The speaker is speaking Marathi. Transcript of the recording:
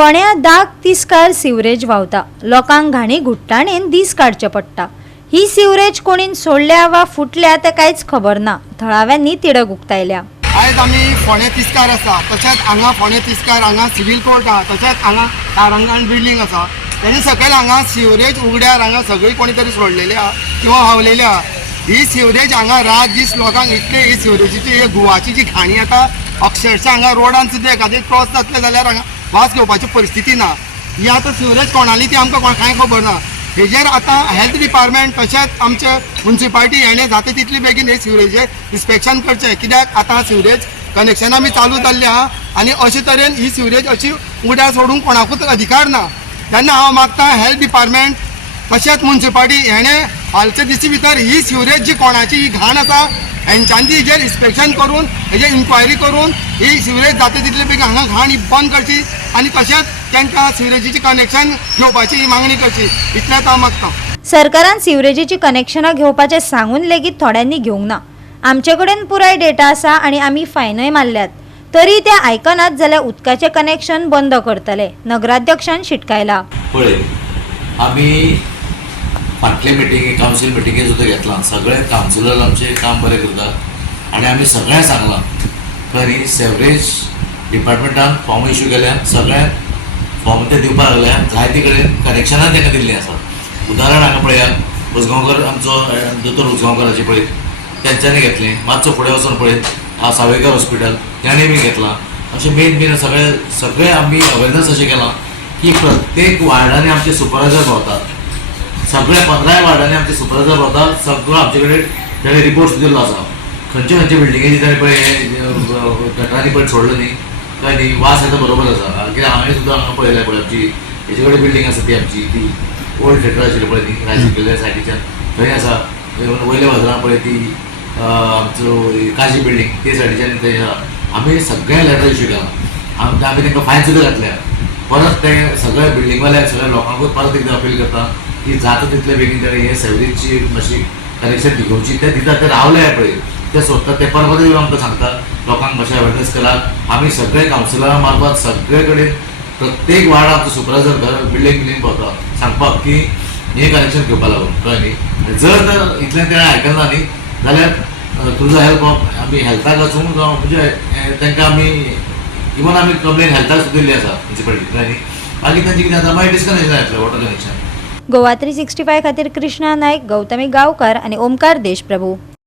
फोण्या दाग तिस्कार सिवरेज व्हांवता, लोकांक घाणी घुट्टाणेन दीस काडचे पडटा। ही सिवरेज कोणीन सोडल्या वा फुटल्या ते कांयच खबर ना। थळाव्यांनी तिडक उक्तायल्या। आयज आमी फोण्या तिस्कार आसा, तशेंच हांगा फोण्या तिस्कार हांगा सिव्हिल कोर्ट आसा, तशेंच हांगा तारांगण बिल्डींग आसा। तेजे सकयल हांगा सिवरेज उगड्यार हांगा सगळी कोणी तरी सोडलेली आहा किंवा व्हांवलेली आहा। ही सिवरेज हांगा रात दीस लोकांक इतले ही सिवरेजीची ही गुवाची जी घाणी येता, अक्षरशः हांगा रोडान सुद्दां एखादें क्रॉस जातले जाल्यार हांगा वास घेवपाची परिस्थिती ना। ही आतां सिवरेज कोणाली ती आमकां कांय खबर ना। हेजेर आतां हेल्थ डिपार्टमेंट तशेंच आमचे म्युनिसिपालिटी हेणे जाता तितली बेगीन हे सिवरेजेर इन्स्पेक्शन करचें, कित्याक आतां सिवरेज कनेक्शनां बी चालू जाल्ली आहा आनी अशे तरेन ही सिवरेज अशी उड्यार सोडूंक कोणाकूच अधिकार ना। तेन्ना हांव मागता हेल्थ डिपार्टमेंट तशेंच म्युनिसिपालिटी हेणे हालचे दिसी भितर ही सिवरेज जी कोणाची ही घाण आसा हेंच्यांनी हेजेर इन्स्पेक्शन करून हेजेर इन्क्वायरी करून ही सिवरेज जाता तितले बेगीन हांगा घाण ही बंद करची आनी तशेंच तांकां सिवरेजीची कनेक्शन घेवपाची ही मागणी करची, इतलेंच हांव मागता। सरकारान सिवरेजीची कनेक्शनां घेवपाचें सांगून लेगीत थोड्यांनी घेवंक ना। आमचे कडेन पुराय डेटा आसा आनी आमी फायनय मारल्यात, तरी ते आयकनात जाल्यार उदकाचें कनेक्शन बंद करतले, नगराध्यक्षान शिटकायला। पळय, आमी फाटले मिटिंगे कावन्सील मिटिंगे सुद्दां घेतलां, सगळे कावन्सिलर आमचें काम बरें करतात आनी आमी सगळ्यांक सांगलां खरी सेवरेज डिपार्टमेंटान फॉर्म इश्यू केल्या, सगळ्यांक फॉर्म ते दिवपाक लागल्या, जायते कडेन कनेक्शनां तांकां दिल्लीं आसा। उदाहरण हांगा पळयात, उजगांवकर आमचो दोतोर उजगांवकराची पळय तेंच्यांनी घेतलें, मातसो फुडें वचून पळयत सावयकर हॉस्पिटल तेणें बी घेतलां। अशें मेन सगळे आमी अवेरनस अशें केलां की प्रत्येक वार्डांनी आमचे सुपरवायझर भोंवतात, सगळ्या 15 वार्डांनी आमचे सुपरवायझर भोंवतात, सगळो आमचे कडेन ताणें रिपोर्ट दिल्लो आसा। खंयचे बिल्डिंगेची ताणें पळय गटारांनी पळय सोडलो न्ही काय न्ही, वास येता बरोबर आसा, कित्याक हांवें सुद्दां हांगा पळयलें पळय आमची हेजे कडेन बिल्डींग आसा ती आमची ती ओल्ड थिएटर आशिल्ली पळय न्ही राजकिल्ल्या सायडीच्यान थंय आसा, वयल्या बाजरान पळय ती आमचो काजी बिल्डींग ते सायडीच्यान थंय आसा। आमी सगळ्या लेटर इश्यू केला, आमी तांकां फायन सुद्दां घातल्या। परत ते सगळ्या बिल्डिंगवाल्या सगळ्या लोकांकूच परत एकदां अपील करता की जाता तितले बेगीन ताणें हे सेवरेजची मातशी कनेक्शन घेवची, ते दितात ते रावले पळय ते सोदतात ते परत येवन आमकां सांगतात, लोकांक मातशें अवेरनेस केलात। आमी सगळे कावन्सिलरा मार्फत सगळे कडेन प्रत्येक वार्ड आमचो सुपरवायझर बिल्डींग भोंवता सांगपाक की हे कनेक्शन घेवपाक लागून कळ्ळें न्ही। जर तर इतलें तेणें आयकना न्ही जाल्यार तुजो हेल्प आमी हेल्थाक वचूंक जावं म्हणजे तांकां आमी इवन आमी कंप्लेन हेल्थाक सुद्दां दिल्ली आसा म्युनिसिपालिटी कळ्ळें न्ही। बाकी तांची कितें जाता मागीर डिस्कनेक्शन येतलें वॉटर कनेक्शन। गोवा 365 खातीर कृष्णा नायक, गौतमी गांवकार आनी ओमकार देशप्रभू।